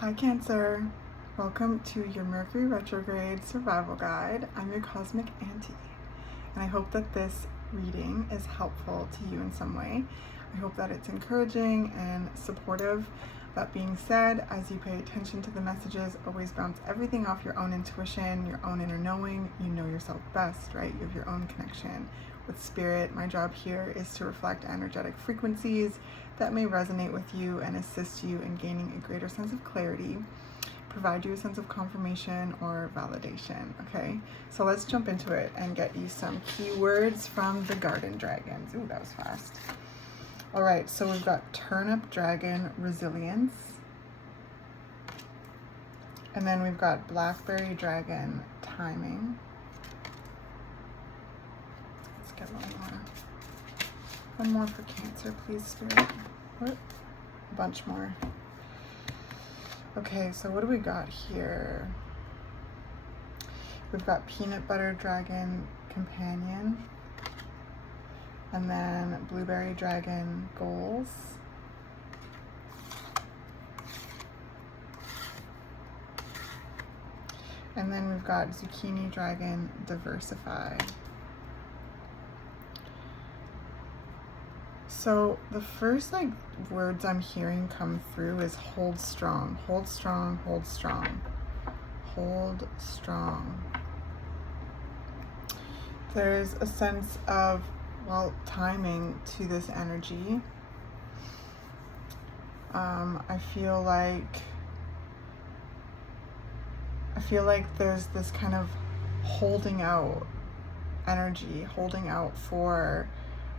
Hi Cancer, welcome to your Mercury Retrograde Survival Guide. I'm your Cosmic Auntie, and I hope that this reading is helpful to you in some way. I hope that it's encouraging and supportive. That being said, as you pay attention to the messages, always bounce everything off your own intuition, your own inner knowing. You know yourself best, right? You have your own connection with spirit. My job here is to reflect energetic frequencies that may resonate with you and assist you in gaining a greater sense of clarity, provide you a sense of confirmation or validation. Okay, so let's jump into it and get you some keywords from the Garden Dragons. Ooh, that was fast. All right, so we've got Turnip Dragon Resilience, and then we've got Blackberry Dragon Timing. Let's get one more for Cancer, please, Spirit. What? A bunch more. Okay, so what do we got here? We've got Peanut Butter Dragon Companion, and then Blueberry Dragon Goals, and then we've got Zucchini Dragon Diversify. So the first words I'm hearing come through is hold strong, hold strong, hold strong, hold strong. There's a sense of, well, timing to this energy. I feel like there's this kind of holding out energy, holding out for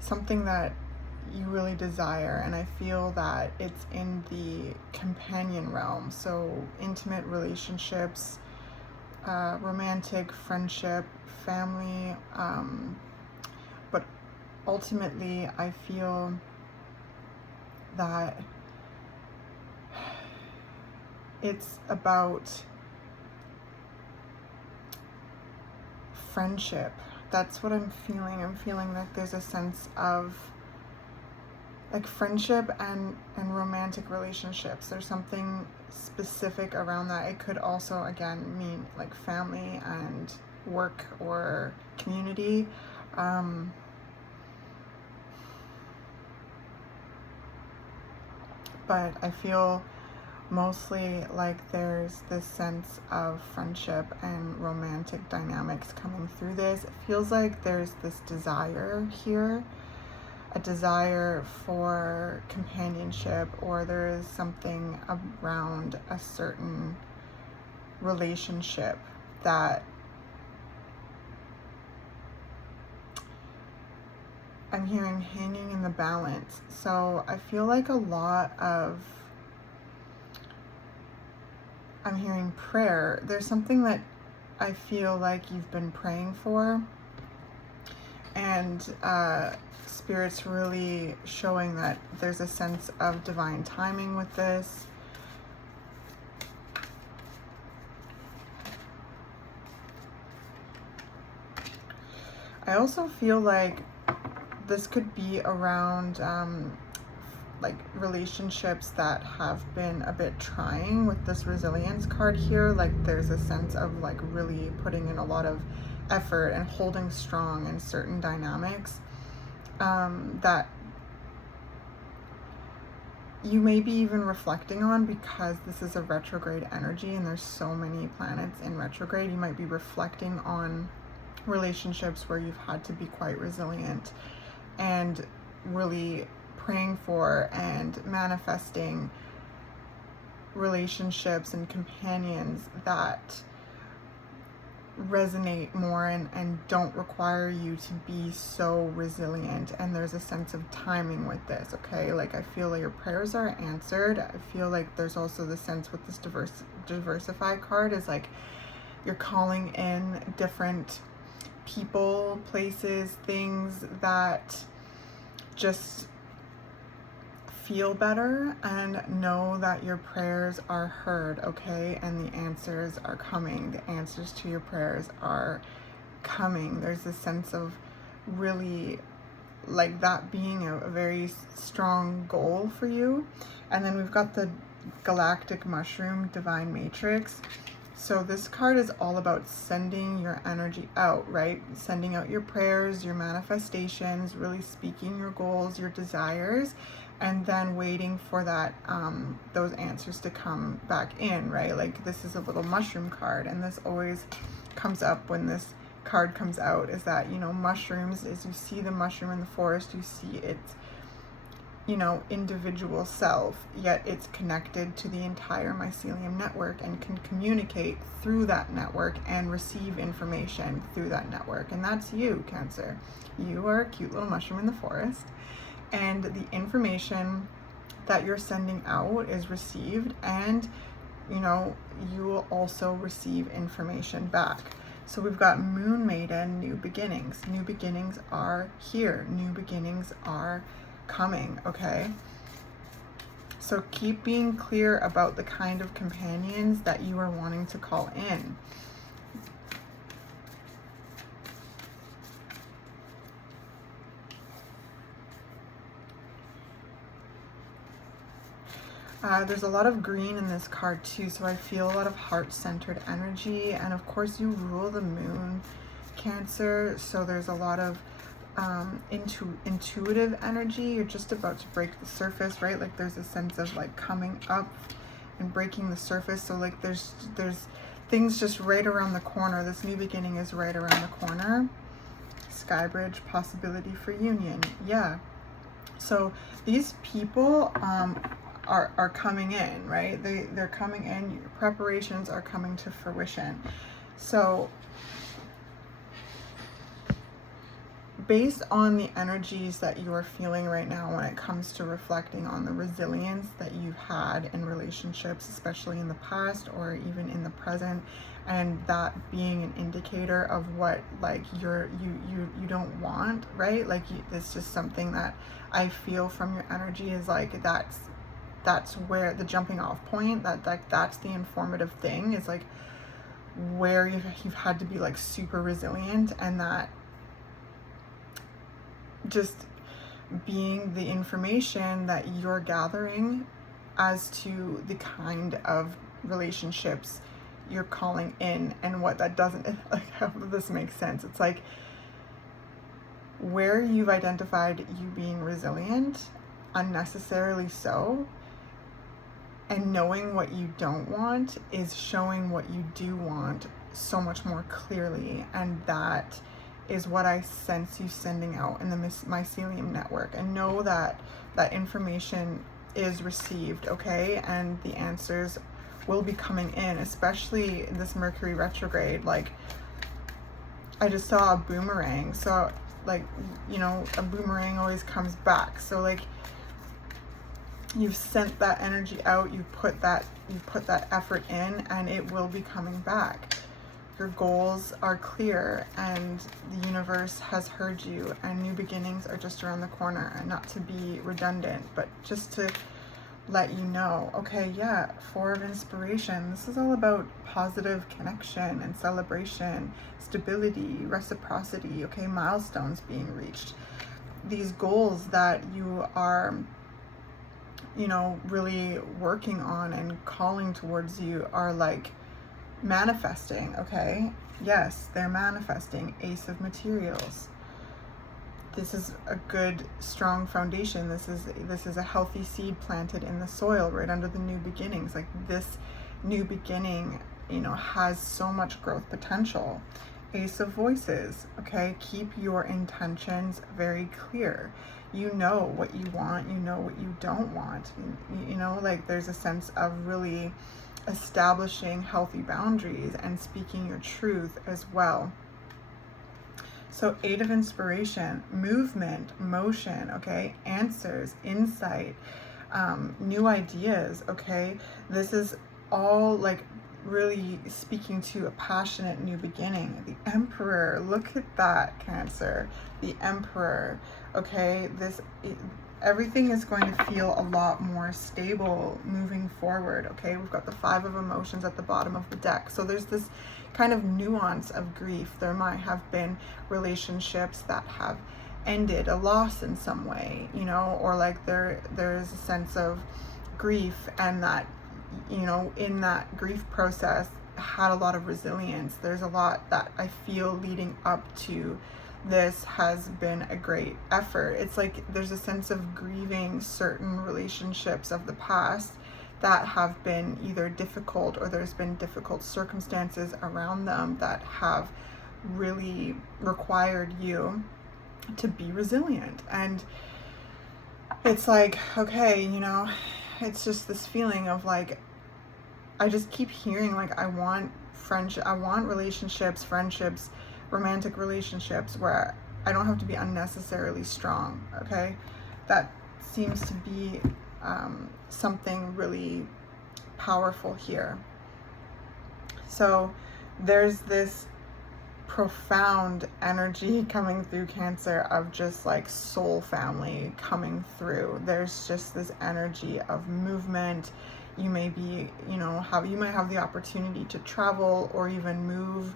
something that you really desire, and I feel that it's in the companion realm, so intimate relationships, romantic friendship, family, but ultimately I feel that it's about friendship. That's what I'm feeling. I'm feeling that there's a sense of like friendship and romantic relationships. There's something specific around that. It could also, again, mean like family and work or community. But I feel mostly like there's this sense of friendship and romantic dynamics coming through this. It feels like there's this desire here, a desire for companionship, or there is something around a certain relationship that I'm hearing hanging in the balance. So I feel like I'm hearing prayer. There's something that I feel like you've been praying for, and Spirit's really showing that there's a sense of divine timing with this. I also feel like this could be around like relationships that have been a bit trying with this resilience card here. Like there's a sense of like really putting in a lot of effort and holding strong in certain dynamics that you may be even reflecting on, because this is a retrograde energy and there's so many planets in retrograde. You might be reflecting on relationships where you've had to be quite resilient and really praying for and manifesting relationships and companions that resonate more and don't require you to be so resilient. And there's a sense of timing with this, okay? Like I feel like your prayers are answered. I feel like there's also the sense with this diversify card is like you're calling in different people, places, things that just feel better, and know that your prayers are heard, okay? And the answers are coming. The answers to your prayers are coming. There's a sense of really like that being a very strong goal for you. And then we've got the galactic mushroom, divine matrix. So this card is all about sending your energy out, right? Sending out your prayers, your manifestations, really speaking your goals, your desires, and then waiting for that those answers to come back in, right? Like this is a little mushroom card, and this always comes up when this card comes out, is that, you know, mushrooms, as you see the mushroom in the forest, you see its, you know, individual self, yet it's connected to the entire mycelium network and can communicate through that network and receive information through that network. And that's you, Cancer. You are a cute little mushroom in the forest, and the information that you're sending out is received, and, you know, you will also receive information back. So we've got Moon Maiden, new beginnings. New beginnings are here. New beginnings are coming, okay? So keep being clear about the kind of companions that you are wanting to call in. There's a lot of green in this card too, so I feel a lot of heart-centered energy, and of course you rule the moon, Cancer, so there's a lot of intuitive energy. You're just about to break the surface, right? Like there's a sense of like coming up and breaking the surface. So like there's things just right around the corner. This new beginning is right around the corner. Skybridge, possibility for union. Yeah. So these people are coming in, right? They're coming in. Your preparations are coming to fruition. So based on the energies that you are feeling right now when it comes to reflecting on the resilience that you've had in relationships, especially in the past or even in the present, and that being an indicator of what like you don't want, right? Like it's just something that I feel from your energy is like that's where the jumping off point, that's the informative thing, is like where you've had to be like super resilient, and that just being the information that you're gathering as to the kind of relationships you're calling in, and what that doesn't, like, how does this make sense? It's like where you've identified you being resilient, unnecessarily so, and knowing what you don't want is showing what you do want so much more clearly, and that is what I sense you sending out in the mycelium network. And know that that information is received, okay? And the answers will be coming in, especially in this Mercury retrograde. Like, I just saw a boomerang. So, like, you know, a boomerang always comes back. So, like, you've sent that energy out, you've put that effort in, and it will be coming back. Your goals are clear, and the universe has heard you, and new beginnings are just around the corner. And not to be redundant, but just to let you know, okay, yeah, Four of Inspiration. This is all about positive connection and celebration, stability, reciprocity, okay, milestones being reached. These goals that you are, you know, really working on and calling towards you are like manifesting, okay? Yes, they're manifesting. Ace of Materials. This is a good, strong foundation. This is a healthy seed planted in the soil right under the new beginnings. Like this new beginning, you know, has so much growth potential. Ace of Voices, okay? Keep your intentions very clear. You know what you want, you know what you don't want. You know, like there's a sense of really establishing healthy boundaries and speaking your truth as well. So Eight of Inspiration, movement, motion, okay? Answers, insight, new ideas, okay? This is all like really speaking to a passionate new beginning. The Emperor, look at that, Cancer. The Emperor, okay? Everything is going to feel a lot more stable moving forward, okay? We've got the Five of Emotions at the bottom of the deck. So there's this kind of nuance of grief. There might have been relationships that have ended, a loss in some way, you know, or like there is a sense of grief, and that you know, in that grief process, had a lot of resilience. There's a lot that I feel leading up to this has been a great effort. It's like there's a sense of grieving certain relationships of the past that have been either difficult, or there's been difficult circumstances around them that have really required you to be resilient. And it's like, okay, you know, it's just this feeling of like, I just keep hearing like, I want friendship, I want relationships, friendships, romantic relationships where I don't have to be unnecessarily strong. Okay, that seems to be something really powerful here. So there's this profound energy coming through Cancer of just like soul family coming through. There's just this energy of movement. You may be, you know, you might have the opportunity to travel or even move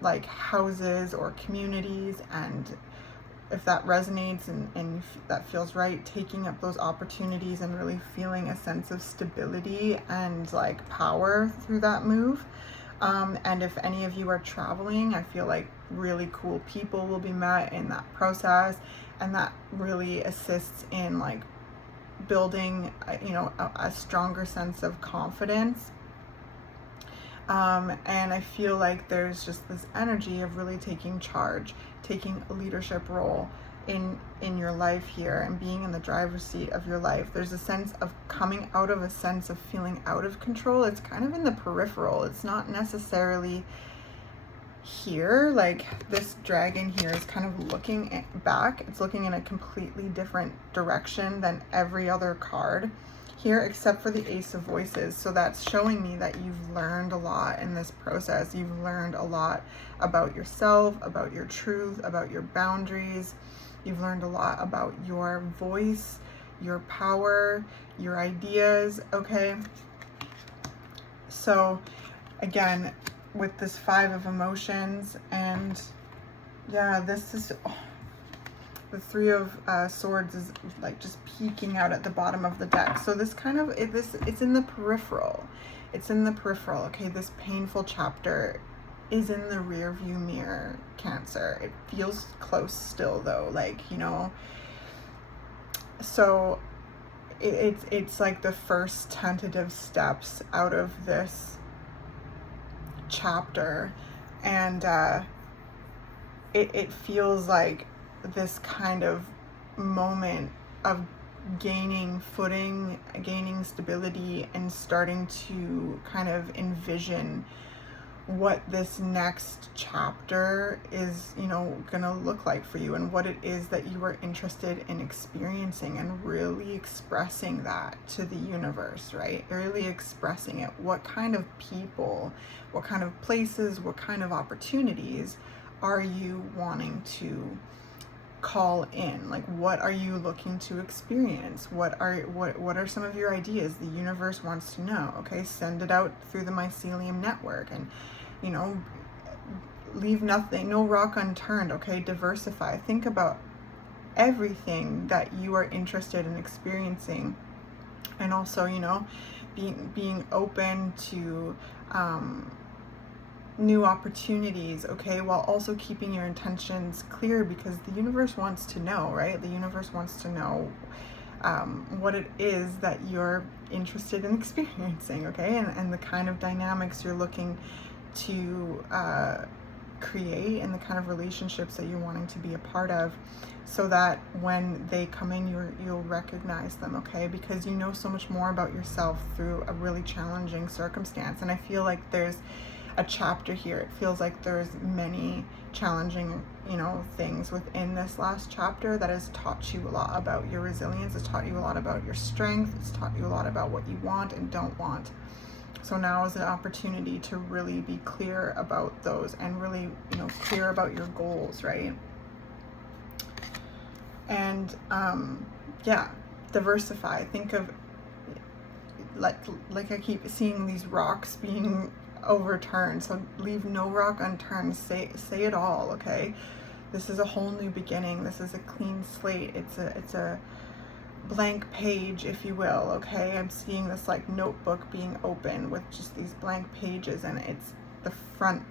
like houses or communities, and if that resonates and that feels right, taking up those opportunities and really feeling a sense of stability and like power through that move. And if any of you are traveling, I feel like really cool people will be met in that process, and that really assists in like building, you know, a stronger sense of confidence. And I feel like there's just this energy of really taking charge, taking a leadership role in your life here, and being in the driver's seat of your life. There's a sense of coming out of a sense of feeling out of control. It's kind of in the peripheral. It's not necessarily here. Like this dragon here is kind of looking back. It's looking in a completely different direction than every other card here, except for the Ace of Voices. So that's showing me that you've learned a lot in this process. You've learned a lot about yourself, about your truth, about your boundaries. You've learned a lot about your voice, your power, your ideas, okay? So again, with this Five of Emotions, and yeah, this is, the Three of Swords is like just peeking out at the bottom of the deck. So this kind of, it's in the peripheral. It's in the peripheral, okay? This painful chapter is in the rear view mirror, Cancer. It feels close still though, like, you know. So it's like the first tentative steps out of this chapter, and it feels like this kind of moment of gaining footing, gaining stability, and starting to kind of envision what this next chapter is, you know, gonna look like for you, and what it is that you are interested in experiencing, and really expressing that to the universe, right? Really expressing it. What kind of people, what kind of places, what kind of opportunities are you wanting to call in? Like, what are you looking to experience? What are some of your ideas the universe wants to know? Okay, send it out through the mycelium network, and, you know, leave nothing, no rock unturned. Okay, diversify. Think about everything that you are interested in experiencing, and also, you know, being open to new opportunities, okay, while also keeping your intentions clear, because the universe wants to know, right? The universe wants to know what it is that you're interested in experiencing, okay, and the kind of dynamics you're looking to create, and the kind of relationships that you're wanting to be a part of, so that when they come in, you'll recognize them, okay? Because you know so much more about yourself through a really challenging circumstance. And I feel like there's a chapter here. It feels like there's many challenging, you know, things within this last chapter that has taught you a lot about your resilience. It's taught you a lot about your strength. It's taught you a lot about what you want and don't want. So now is an opportunity to really be clear about those, and really, you know, clear about your goals, right? And yeah, diversify. Think of like I keep seeing these rocks being overturned, so leave no rock unturned. Say it all, okay? This is a whole new beginning. This is a clean slate. It's a blank page, if you will, okay? I'm seeing this like notebook being open with just these blank pages, and it's the front,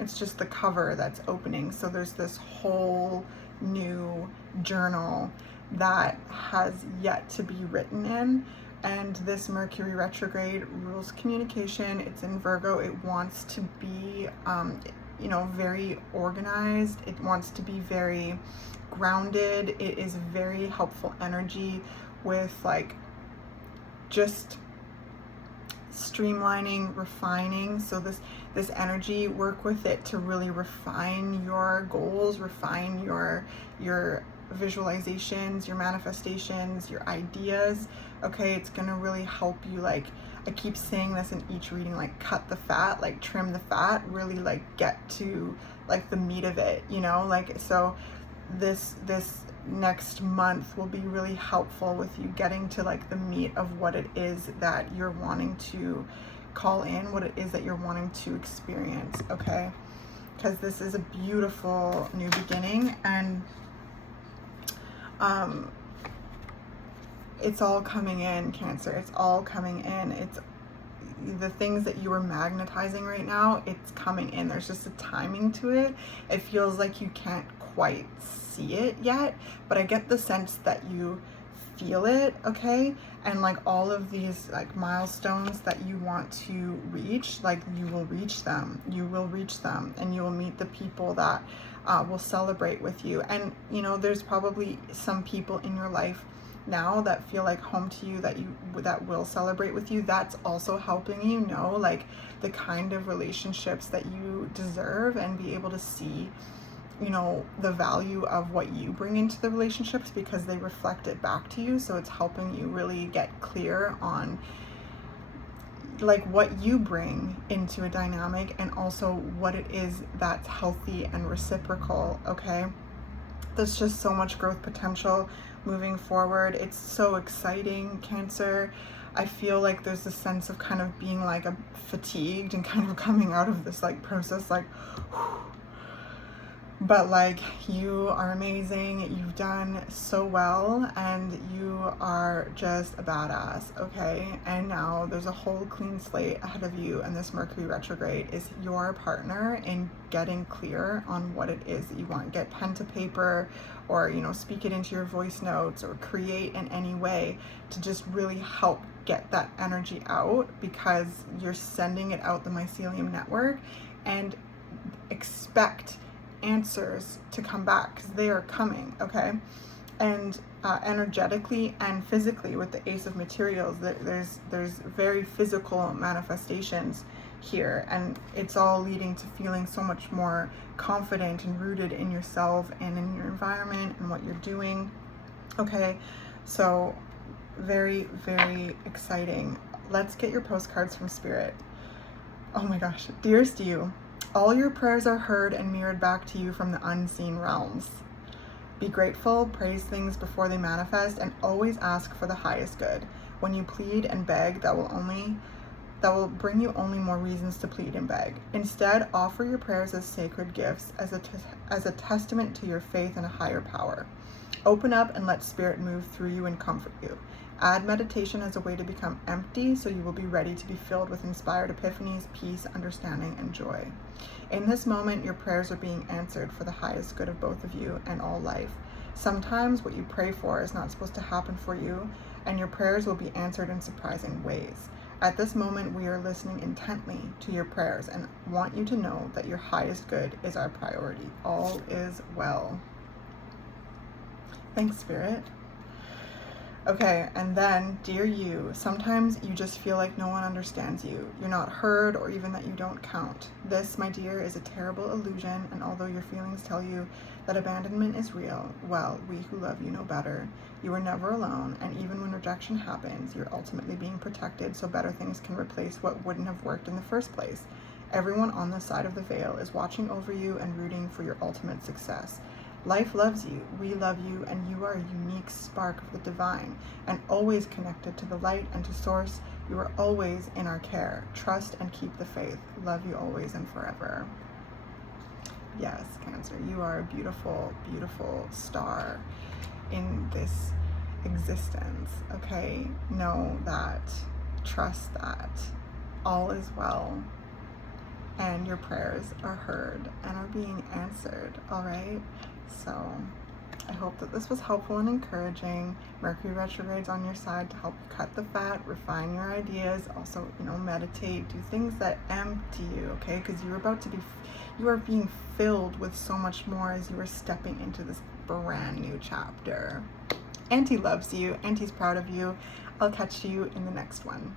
it's just the cover that's opening. So there's this whole new journal that has yet to be written in. And this Mercury retrograde rules communication. It's in Virgo. It wants to be, you know, very organized. It wants to be very grounded. It is very helpful energy with like just streamlining, refining. So this energy, work with it to really refine your goals, refine your visualizations, your manifestations, your ideas. Okay, it's gonna really help you, like I keep saying this in each reading, like cut the fat, like trim the fat, really like get to like the meat of it, you know, like, so this next month will be really helpful with you getting to like the meat of what it is that you're wanting to call in, what it is that you're wanting to experience, okay? Because this is a beautiful new beginning, and it's all coming in, Cancer. It's all coming in. It's the things that you are magnetizing right now, it's coming in. There's just a timing to it. It feels like you can't quite see it yet, but I get the sense that you feel it, okay? And like all of these like milestones that you want to reach, like you will reach them. You will reach them, and you will meet the people that will celebrate with you. And you know, there's probably some people in your life now that feel like home to you, that will celebrate with you. That's also helping you know like the kind of relationships that you deserve, and be able to see, you know, the value of what you bring into the relationships, because they reflect it back to you. So it's helping you really get clear on like what you bring into a dynamic, and also what it is that's healthy and reciprocal, okay? There's just so much growth potential moving forward. It's so exciting, Cancer. I feel like there's a sense of kind of being like fatigued and kind of coming out of this like process like whew. But like, you are amazing. You've done so well, and you are just a badass, okay? And now there's a whole clean slate ahead of you, and this Mercury retrograde is your partner in getting clear on what it is that you want. Get pen to paper, or you know, speak it into your voice notes, or create in any way to just really help get that energy out, because you're sending it out the mycelium network. And expect answers to come back, because they are coming, okay? And energetically and physically, with the Ace of Materials, there's very physical manifestations here, and it's all leading to feeling so much more confident and rooted in yourself and in your environment and what you're doing, okay? So very, very exciting. Let's get your postcards from Spirit. Oh my gosh. Dearest you, all your prayers are heard and mirrored back to you from the unseen realms. Be grateful, praise things before they manifest, and always ask for the highest good. When you plead and beg, that will bring you only more reasons to plead and beg. Instead, offer your prayers as sacred gifts, as a testament to your faith in a higher power. Open up and let Spirit move through you and comfort you. Add meditation as a way to become empty, so you will be ready to be filled with inspired epiphanies, peace, understanding, and joy. In this moment, your prayers are being answered for the highest good of both of you and all life. Sometimes what you pray for is not supposed to happen for you, and your prayers will be answered in surprising ways. At this moment, we are listening intently to your prayers and want you to know that your highest good is our priority. All is well. Thanks, Spirit. Okay, and then, dear you, sometimes you just feel like no one understands you. You're not heard, or even that you don't count. This, my dear, is a terrible illusion, and although your feelings tell you that abandonment is real, well, we who love you know better. You are never alone, and even when rejection happens, you're ultimately being protected so better things can replace what wouldn't have worked in the first place. Everyone on this side of the veil is watching over you and rooting for your ultimate success. Life loves you, we love you, and you are a unique spark of the divine, and always connected to the light and to source. You are always in our care. Trust and keep the faith. Love you always and forever. Yes, Cancer, you are a beautiful, beautiful star in this existence, okay? Know that, trust that all is well, and your prayers are heard and are being answered, all right? So I hope that this was helpful and encouraging. Mercury retrograde's on your side to help you cut the fat, refine your ideas, also, meditate, do things that empty you, okay? Because you are being filled with so much more as you are stepping into this brand new chapter. Auntie loves you. Auntie's proud of you. I'll catch you in the next one.